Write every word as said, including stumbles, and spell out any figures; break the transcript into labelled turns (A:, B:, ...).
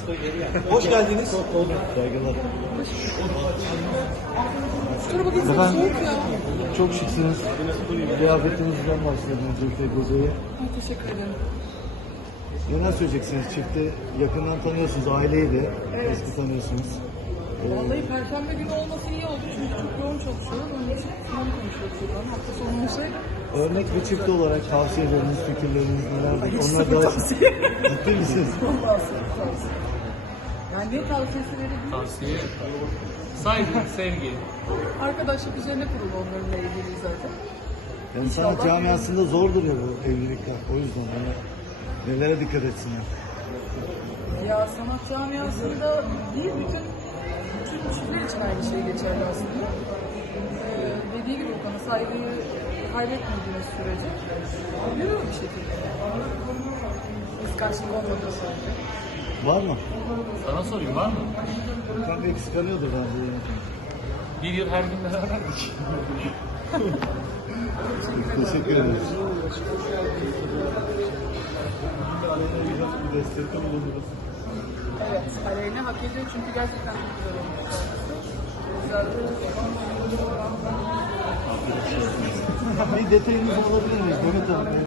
A: Hoş geldiniz.
B: Saygılar.
C: Dur bakayım,
B: Efendim,
C: soğuk ya.
B: çok şıksınız. Kıyafetinizden başladınız Zülfiye Kuzey'e.
C: Ay, teşekkür ederim.
B: Neler söyleyeceksiniz? Çifti yakından tanıyorsunuz, aileyi de
C: Evet.
B: eski tanıyorsunuz.
C: Vallahi Perşembe günü olması iyi oldu çünkü çok yoğun çalışıyorum. Onun için son konuşuyoruz o zaman. Hafta sonu olsaydı.
B: Örnek bir çift olarak tavsiyeleriniz, fikirleriniz nelerdir?
C: Hiç
B: Onlar
C: sıfır
B: daha
C: tavsiye.
B: ciddi misiniz?
C: Vallahi sıfır tavsiye. Yani ne tavsiyesi verebilirim?
D: Tavsiye, saygı, sevgi.
C: Arkadaşlık üzerine kurulu onlarla ilgili zaten.
B: Yani sanat
C: İnşallah.
B: camiasında zordur ya bu evlilikler. O yüzden hani nelere dikkat etsinler?
C: Ya sanat camiasında değil, bütün bütün kişiler için aynı şey geçerli aslında. Ee, dediği gibi Okan'a saygıyı kaybetmediğiniz sürece yürüyor bir şekilde. Kıskançlık olmadığı sürece.
B: Var mı?
D: Sana sorayım, var mı?
B: Okan Bey kıskanıyordur bence.
D: Bir yıl her gün beraberdik.
B: Teşekkür ederim. Bir destekte bulundunuz.
C: Evet, Aleyna hak ediyor çünkü gerçekten çok güzel olmuş. Güzel.
B: Bir detayınız olabilir mi? Demet Hanım.